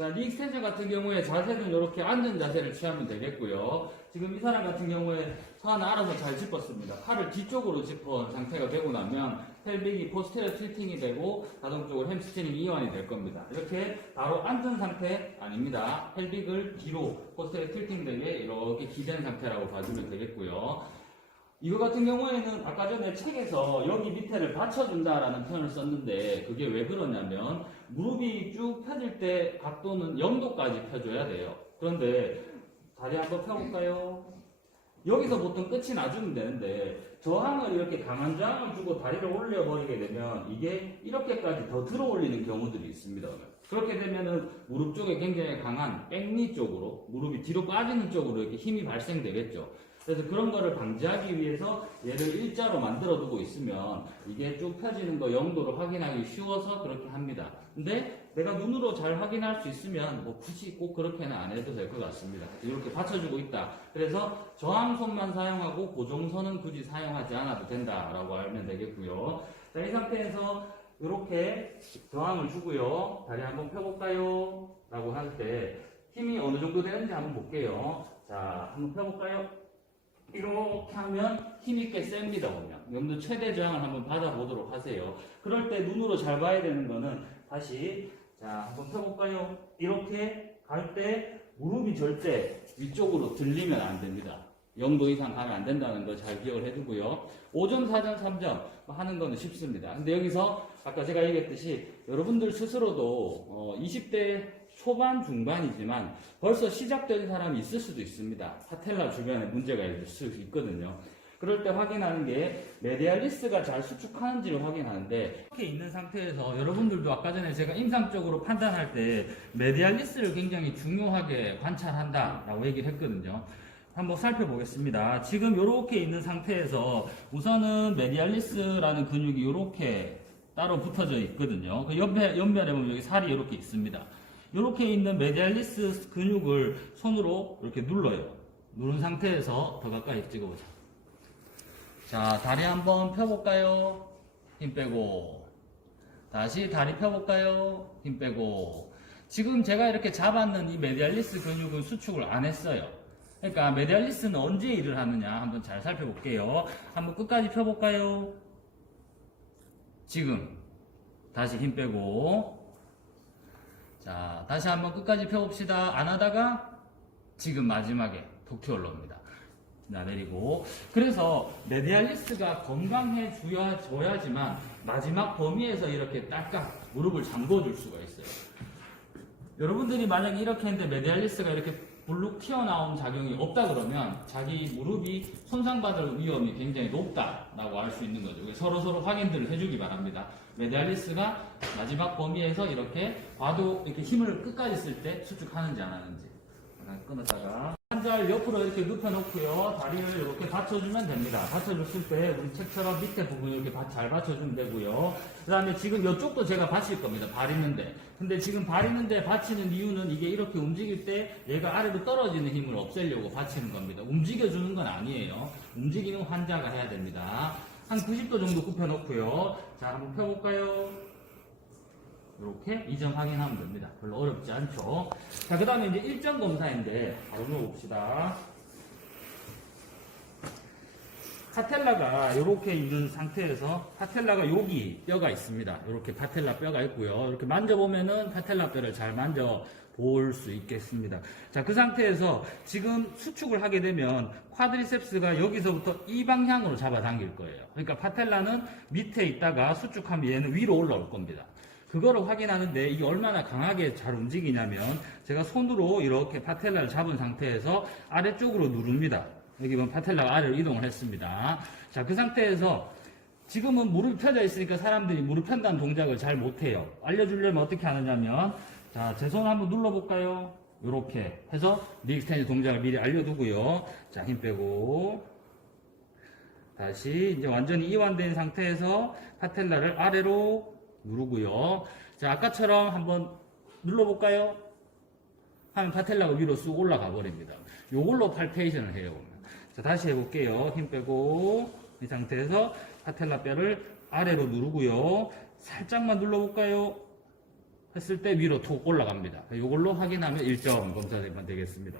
자, 니 익스텐션 같은 경우에 자세는 이렇게 앉은 자세를 취하면 되겠고요. 지금 이 사람 같은 경우에 서하는 알아서 잘 짚었습니다. 팔을 뒤쪽으로 짚은 상태가 되고 나면 pelvik이 포스테리어 틸팅이 되고 자동적으로 햄스트링이 이완이 될 겁니다. 이렇게 바로 앉은 상태 아닙니다. 펠빅을 뒤로 포스테리어 틸팅 되게 이렇게 기댄 상태라고 봐주면 되겠고요. 이거 같은 경우에는 아까 전에 책에서 여기 밑에를 받쳐준다라는 표현을 썼는데 그게 왜 그러냐면 무릎이 쭉 펴질 때 각도는 0도까지 펴줘야 돼요. 그런데 다리 한번 펴볼까요? 여기서 보통 끝이 나주면 되는데 저항을 이렇게 강한 저항을 주고 다리를 올려버리게 되면 이게 이렇게까지 더 들어 올리는 경우들이 있습니다. 그렇게 되면은 무릎 쪽에 굉장히 강한 백니 쪽으로 무릎이 뒤로 빠지는 쪽으로 이렇게 힘이 발생되겠죠. 그래서 그런 거를 방지하기 위해서 얘를 일자로 만들어 두고 있으면 이게 쭉 펴지는 거 0도로 확인하기 쉬워서 그렇게 합니다. 근데 내가 눈으로 잘 확인할 수 있으면 뭐 굳이 꼭 그렇게는 안 해도 될 것 같습니다. 이렇게 받쳐주고 있다. 그래서 저항선만 사용하고 고정선은 굳이 사용하지 않아도 된다라고 알면 되겠고요. 자, 이 상태에서 이렇게 저항을 주고요. 다리 한번 펴볼까요? 라고 할 때 힘이 어느 정도 되는지 한번 볼게요. 자, 한번 펴볼까요? 이렇게 하면 힘있게 셉니다, 보면. 염도 최대 저항을 한번 받아보도록 하세요. 그럴 때 눈으로 잘 봐야 되는 거는 다시, 자, 한번 펴볼까요? 이렇게 갈 때 무릎이 절대 위쪽으로 들리면 안 됩니다. 0도 이상 가면 안 된다는 거 잘 기억을 해두고요. 5점, 4점, 3점 하는 거는 쉽습니다. 근데 여기서 아까 제가 얘기했듯이 여러분들 스스로도 어, 20대 초반, 중반이지만 벌써 시작된 사람이 있을 수도 있습니다. 파텔라 주변에 문제가 있을 수 있거든요. 그럴 때 확인하는 게 메디알리스가 잘 수축하는지를 확인하는데 이렇게 있는 상태에서 여러분들도 아까 전에 제가 임상적으로 판단할 때 메디알리스를 굉장히 중요하게 관찰한다라고 얘기를 했거든요. 한번 살펴보겠습니다. 지금 이렇게 있는 상태에서 우선은 메디알리스라는 근육이 이렇게 따로 붙어져 있거든요. 그 옆에 옆면에 보면 여기 살이 이렇게 있습니다. 이렇게 있는 메디알리스 근육을 손으로 이렇게 눌러요. 누른 상태에서 더 가까이 찍어보자. 자, 다리 한번 펴볼까요? 힘 빼고. 다시 다리 펴볼까요? 힘 빼고. 지금 제가 이렇게 잡았는 이 메디알리스 근육은 수축을 안 했어요. 그러니까 메디알리스는 언제 일을 하느냐 한번 잘 살펴볼게요. 한번 끝까지 펴볼까요? 지금. 다시 힘 빼고. 자, 다시 한번 끝까지 펴봅시다. 안 하다가 지금 마지막에 톡 튀어 올라옵니다. 자, 내리고. 그래서 메디알리스가 건강해 줘야지만 마지막 범위에서 이렇게 딸깍 무릎을 잠궈줄 수가 있어요. 여러분들이 만약에 이렇게 했는데 메디알리스가 이렇게 불룩 튀어나온 작용이 없다 그러면 자기 무릎이 손상받을 위험이 굉장히 높다라고 알 수 있는 거죠. 서로 서로 확인들을 해주기 바랍니다. 메디알리스가 마지막 범위에서 이렇게 봐도 이렇게 힘을 끝까지 쓸 때 수축하는지 안 하는지 끊었다가 한잘 옆으로 이렇게 눕혀놓고요. 다리를 이렇게 받쳐주면 됩니다. 받쳐줬을 때 우리 책처럼 밑에 부분 이렇게 바- 잘 받쳐주면 되고요. 그 다음에 지금 이쪽도 제가 받칠 겁니다. 발 있는데. 근데 지금 발 있는데 받치는 이유는 이게 이렇게 움직일 때 얘가 아래로 떨어지는 힘을 없애려고 받치는 겁니다. 움직여주는 건 아니에요. 움직이는 환자가 해야 됩니다. 한 90도 정도 굽혀놓고요. 자, 한번 펴볼까요? 이렇게 이 점 확인하면 됩니다. 별로 어렵지 않죠. 자, 그 다음에 이제 일정 검사인데, 바로 넣어봅시다. 파텔라가 이렇게 있는 상태에서 파텔라가 여기 뼈가 있습니다. 이렇게 파텔라 뼈가 있고요. 이렇게 만져보면은 파텔라 뼈를 잘 만져 볼 수 있겠습니다. 자, 그 상태에서 지금 수축을 하게 되면 쿼드리셉스가 여기서부터 이 방향으로 잡아당길 거예요. 그러니까 파텔라는 밑에 있다가 수축하면 얘는 위로 올라올 겁니다. 그거를 확인하는데 이게 얼마나 강하게 잘 움직이냐면 제가 손으로 이렇게 파텔라를 잡은 상태에서 아래쪽으로 누릅니다. 여기 보면 파텔라가 아래로 이동을 했습니다. 자, 그 상태에서 지금은 무릎 펴져 있으니까 사람들이 무릎 편다는 동작을 잘 못해요. 알려주려면 어떻게 하느냐면 자, 제 손 한번 눌러볼까요? 이렇게 해서 닉스텐지 동작을 미리 알려두고요. 자, 힘 빼고 다시 이제 완전히 이완된 상태에서 파텔라를 아래로 누르고요. 자, 아까처럼 한번 눌러볼까요? 하면 파텔라가 위로 쑥 올라가 버립니다. 요걸로 팔페이션을 해요. 자, 다시 해볼게요. 힘 빼고 이 상태에서 파텔라 뼈를 아래로 누르고요. 살짝만 눌러볼까요? 했을 때 위로 툭 올라갑니다. 이걸로 확인하면 1점 검사되면 되겠습니다.